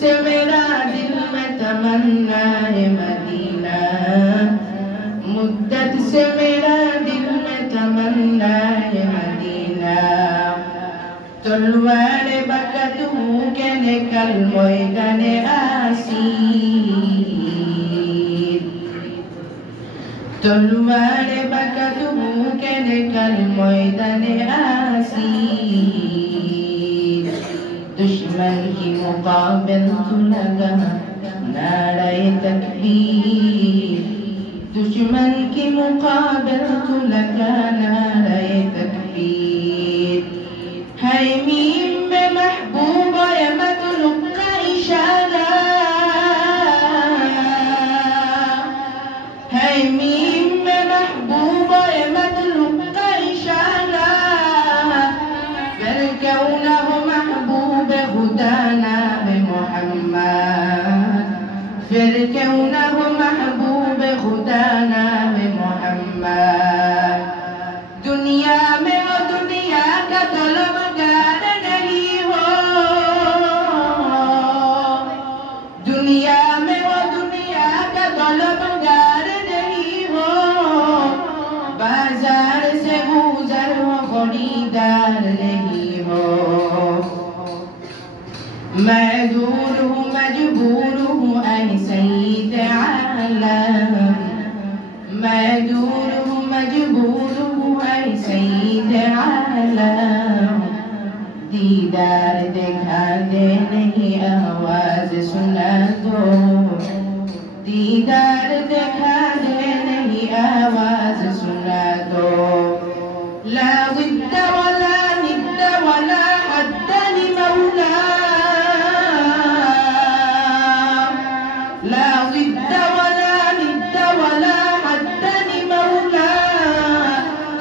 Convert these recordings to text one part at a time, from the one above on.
से मेरा दिल में तमन्ना है मदीना, मुद्दत से मेरा दिल में तमन्ना है मदीना। तलवार बकतू के निकल मैदाने आसीर, तलवार बकतू के निकल मैदाने आसीर। दुश्मन की मुकाबिल तू लगा नारे तकबीर, दुश्मन की मुकाबिल तू लगा नारे तकबीर। है मीम में महबूब या मतलूब का इशारा, है मीम में महबूब या मतलूब का इशारा। फिर क्यों न हो महबूब खुदा नाम मोहम्मद, फिर क्यों न हो महबूब खुदा नाम मोहम्मद। दुनिया में और दुनिया का तलबगार नहीं हो, दुनिया में और दुनिया का तलबगार नहीं हो। बाजार से गुजर हो खरीदार नहीं हो। मैं दूर हूँ मजबूर हूँ ऐ सईद आलम, मैं दूर हूँ मजबूर हूँ ऐ सईद आलम। दीदार दिखा दे नहीं आवाज सुना दो, दीदार दिखा दे नहीं आवाज सुना दो। ला ज़िद्द वला निद्द वला हद्द लिमौला, ला ज़िद्द वला निद्द वला हद्द लिमौला।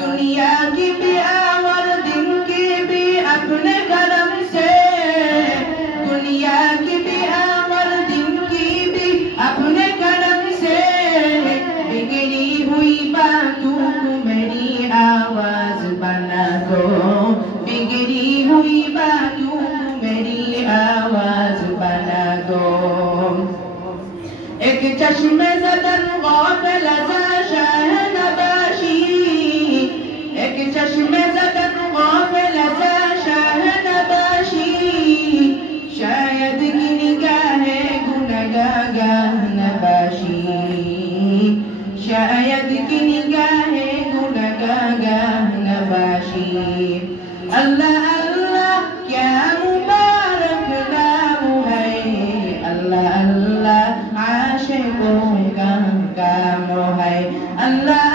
दुनिया की भी और दिन की भी अपने करम से, दुनिया की भी और दिन की भी अपने करम से। बिगड़ी हुई बातों को मेरी आवाज बना दो, बिगड़ी हुई बातों को मेरी आवाज बना दो। एक चश्मे ज़दन गाफिल ज़ा शाह नबाशी, एक चश्मे ज़दन गाफिल ज़ा शाह नबाशी। शायद की निगाहे गुनहगार नबाशी, शायद की निगाहे गुनहगार नबाशी। अल्लाह अल्लाह क्या मुबारक नाम है, अल्लाह अल्लाह आशिकों का काम है। अल्लाह